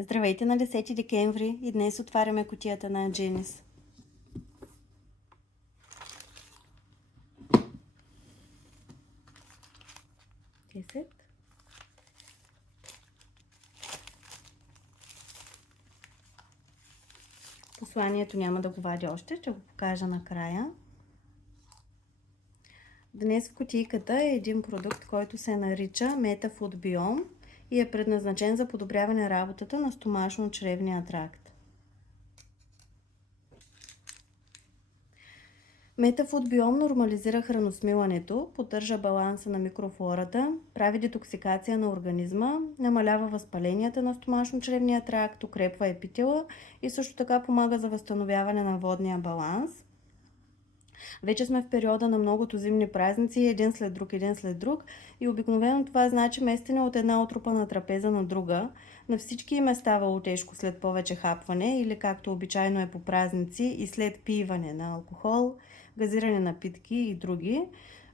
Здравейте на 10 декември и днес отваряме кутията на Дженис. Посланието няма да го вадя още, ще го покажа накрая. Днес в кутийката е един продукт, който се нарича MetaFood Biome и е предназначен за подобряване работата на стомашно-чревния тракт. MetaFood Biome нормализира храносмилането, поддържа баланса на микрофлората, прави детоксикация на организма, намалява възпаленията на стомашно-чревния тракт, укрепва епитела и също така помага за възстановяване на водния баланс. Вече сме в периода на многото зимни празници, един след друг и обикновено това значи местене от една отрупана трапеза на друга. На всички им е ставало тежко след повече хапване или както обичайно е по празници и след пиване на алкохол, газиране напитки и други.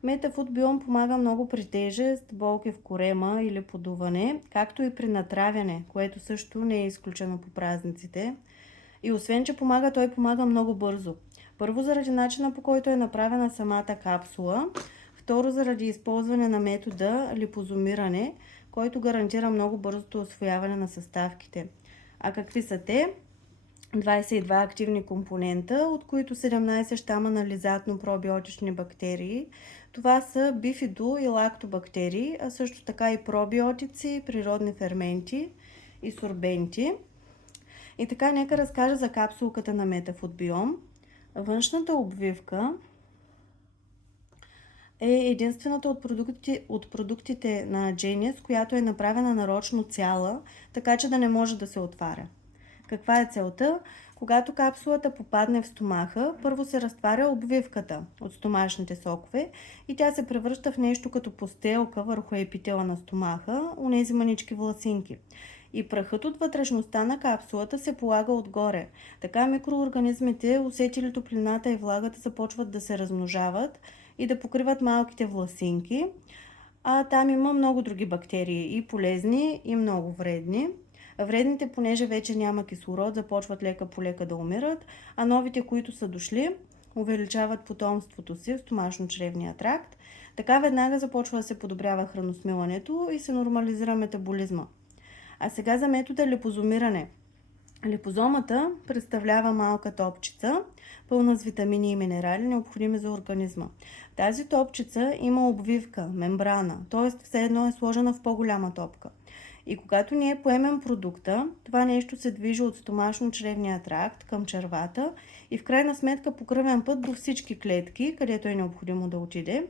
MetaFood Biome помага много при тежест, болки в корема или подуване, както и при натравяне, което също не е изключено по празниците. И освен, че помага, той помага много бързо. Първо, заради начина, по който е направена самата капсула. Второ, заради използване на метода липозомиране, който гарантира много бързото усвояване на съставките. А какви са те? 22 активни компонента, от които 17 щама на лизатно-пробиотични бактерии. Това са бифидо и лактобактерии, а също така и пробиотици, природни ферменти и сорбенти. И така, нека разкажа за капсулката на MetaFood Biome. Външната обвивка е единствената от продуктите на Genius, която е направена нарочно цяла, така че да не може да се отваря. Каква е целта? Когато капсулата попадне в стомаха, първо се разтваря обвивката от стомашните сокове и тя се превръща в нещо като постелка върху епитела на стомаха, онези мънички власинки. И прахът от вътрешността на капсулата се полага отгоре. Така микроорганизмите, усетили топлината и влагата, започват да се размножават и да покриват малките власинки. А там има много други бактерии, и полезни, и много вредни. Вредните, понеже вече няма кислород, започват лека по лека да умират, а новите, които са дошли, увеличават потомството си в стомашно-чревния тракт. Така веднага започва да се подобрява храносмилането и се нормализира метаболизма. А сега за метода липозомиране. Липозомата представлява малка топчица, пълна с витамини и минерали, необходими за организма. Тази топчица има обвивка, мембрана, т.е. все едно е сложена в по-голяма топка. И когато ние поемем продукта, това нещо се движи от стомашно-чревния тракт към червата и в крайна сметка по кръвен път до всички клетки, където е необходимо да отиде.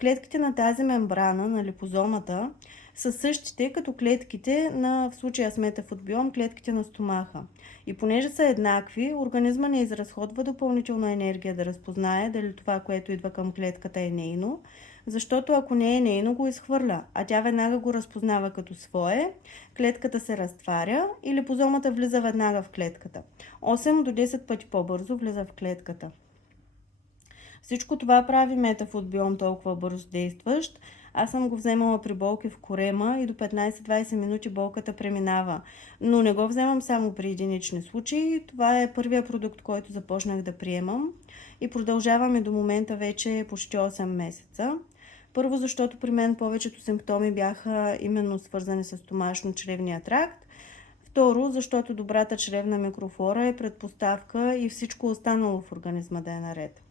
Клетките на тази мембрана, на липозомата, са същите като клетките на, в случая с MetaFood Biome, клетките на стомаха. И понеже са еднакви, организма не изразходва допълнителна енергия да разпознае дали това, което идва към клетката, е нейно, защото ако не е нейно, го изхвърля, а тя веднага го разпознава като свое, клетката се разтваря и липозомата влиза веднага в клетката. 8 до 10 пъти по-бързо влиза в клетката. Всичко това прави MetaFood Biome толкова бързо действащ. Аз съм го вземала при болки в корема и до 15-20 минути болката преминава. Но не го вземам само при единични случаи. Това е първият продукт, който започнах да приемам и продължаваме до момента вече почти 8 месеца. Първо, защото при мен повечето симптоми бяха именно свързани с стомашно-чревния тракт. Второ, защото добрата чревна микрофлора е предпоставка и всичко останало в организма да е наред.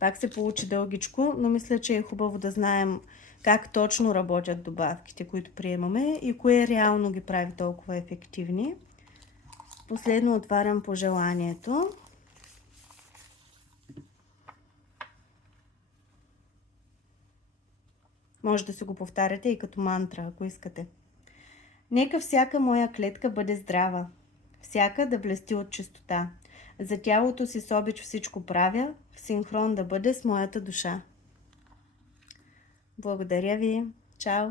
Пак се получи дългичко, но мисля, че е хубаво да знаем как точно работят добавките, които приемаме и кое реално ги прави толкова ефективни. Последно отварям пожеланието. Може да си го повтаряте и като мантра, ако искате. Нека всяка моя клетка бъде здрава, всяка да блести от чистота. За тялото си с обич всичко правя, в синхрон да бъде с моята душа. Благодаря ви. Чао!